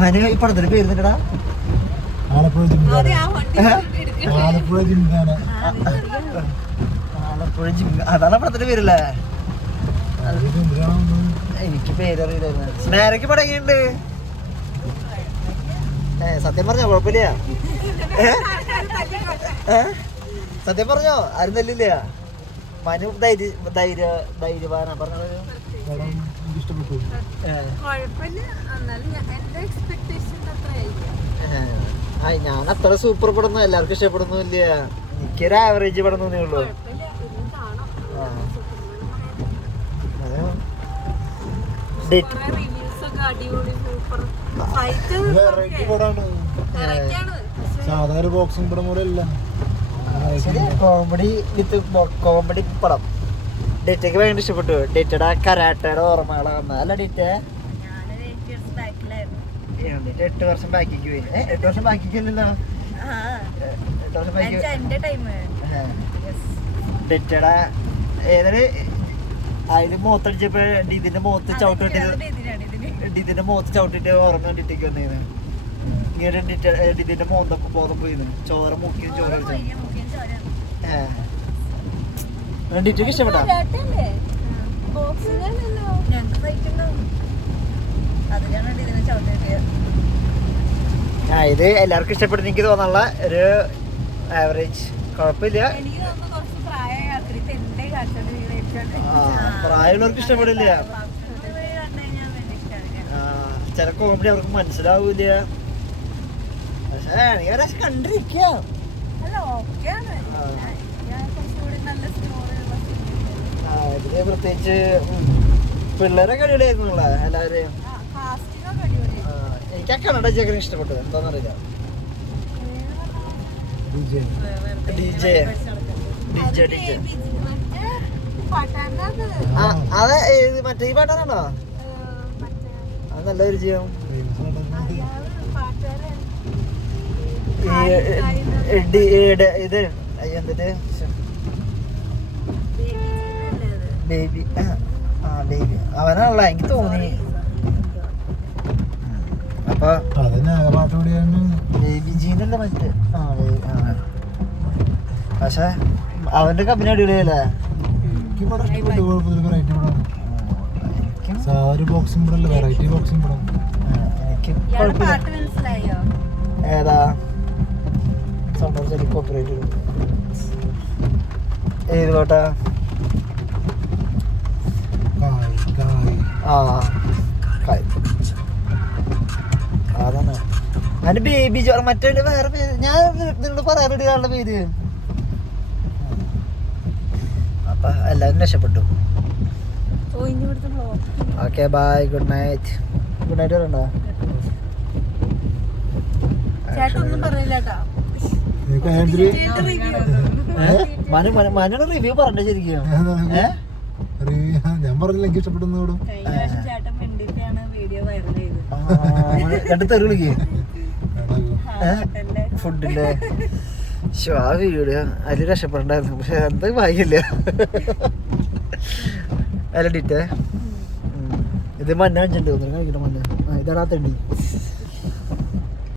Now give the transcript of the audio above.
മനു ഈ പടത്തിന്റെ പേര് നിന്നടാ ആലപ്പുഴ ജിംഖാന. ആലപ്പുഴ ജിം, അതാണ് പടത്തിന്റെ പേരല്ലേ? എനിക്ക് പേരറിയില്ലായിരുന്നു. സ്നേഹയ്ക്ക് പടങ്ങിണ്ട്. സത്യം പറഞ്ഞോ? കുഴപ്പമില്ല. സത്യം പറഞ്ഞോ? ആരും തല്ലില്ല. മനു ധൈര്യവാനാ പറഞ്ഞത്. ഞാൻ അത്ര സൂപ്പർ പടൊന്നും എല്ലാവർക്കും ഇഷ്ടപ്പെടുന്നില്ല. എനിക്കൊരു ആവറേജ് പടം തോന്നിയേ ഉള്ളൂ. സാധാരണ ബോക്സിംഗ് പടം പോലെ അല്ല, കോമഡി വിത്ത് കോമഡി പടം. ഡേറ്റയ്ക്ക് ഭയങ്കര ഇഷ്ടപ്പെട്ടു. ഡേറ്റയുടെ കരാട്ടയുടെ ഓർമ്മകളെ വന്ന അല്ല ഡേറ്റ് 8 വർഷം ബാക്കിക്ക് പോയി. 8 വർഷം ബാക്കിക്കല്ലോ. 8 വർഷം ബാക്കി ഡേറ്റയുടെ ഏതൊരു അതിന് മുഖത്തടിച്ചപ്പോ ഇതിന്റെ മുഖത്ത് ചവിട്ടിട്ട് ഓർമ്മ ഡേറ്റയ്ക്ക് വന്നേന്ന്. ഇങ്ങനെ ഇതിന്റെ മോന്തൊക്കെ ബോധം പോയിന്ന്. ചോര മുക്കിയും ചോര ഡിറ്റയ്ക്ക് ഇഷ്ടപ്പെട്ടാ? ഇത് എല്ലാവർക്കും ഇഷ്ടപ്പെടുന്ന എനിക്ക് തോന്നാനുള്ള ഒരു ആവറേജ്. കുഴപ്പമില്ല. പ്രായമുള്ളവർക്ക് ഇഷ്ടപ്പെടില്ല. ചില കോമഡി അവർക്ക് മനസ്സിലാവൂല. പക്ഷെ കണ്ടിരിക്കാം. ഇതില് പ്രത്യേകിച്ച് പിള്ളേരൊക്കെ അടിപൊളിയായിരുന്നുള്ള എല്ലാവരെയും. എനിക്ക് ആ കന്നഡ ചേക്കനെ ഇഷ്ടപ്പെട്ടു. എന്താന്നറിയില്ല. അതെ മറ്റേ ഈ പാട്ടാണോ? അത് നല്ല പരിചയം. ഇത് എന്നിട്ട് ബേബി ബേബി അവനാണല്ലോ എനിക്ക് തോന്നി. അപ്പൊ ബേബി ജീനല്ല മറ്റേ. പക്ഷെ അവന്റെ കമ്പനി അടിപൊളിയല്ലേ? ഏതാ കോപ്പറേറ്റ് ഏത് കോട്ടാ? അതാണ് അതിന്റെ ബേബി മറ്റേ വേറെ പേര് ഞാൻ നിന്നോട് പറയാറുണ്ട് ആളുടെ പേര്. അപ്പൊ എല്ലാവരും രക്ഷപ്പെട്ടു. Okay bye, good night. Good night പറയണ്ടോ? മനു റിവ്യൂ പറഞ്ഞ ശരിക്കും. ഞാൻ പറഞ്ഞില്ല എനിക്ക് ഇഷ്ടപ്പെടുന്നോടും. രണ്ട് തെറി വിളിക്കേ ഫുഡിന്റെ ആ വീഡിയോ അതിൽ രക്ഷപ്പെടണ്ടായിരുന്നു. പക്ഷെ എന്താ ഭാഗ്യമില്ല. അല്ല ഡിറ്റേ ഇത് മഞ്ഞ വെച്ചിട്ടുണ്ട്. കഴിക്കട്ടെ മഞ്ഞ. ഇതാണ് ആ തെണ്ടി.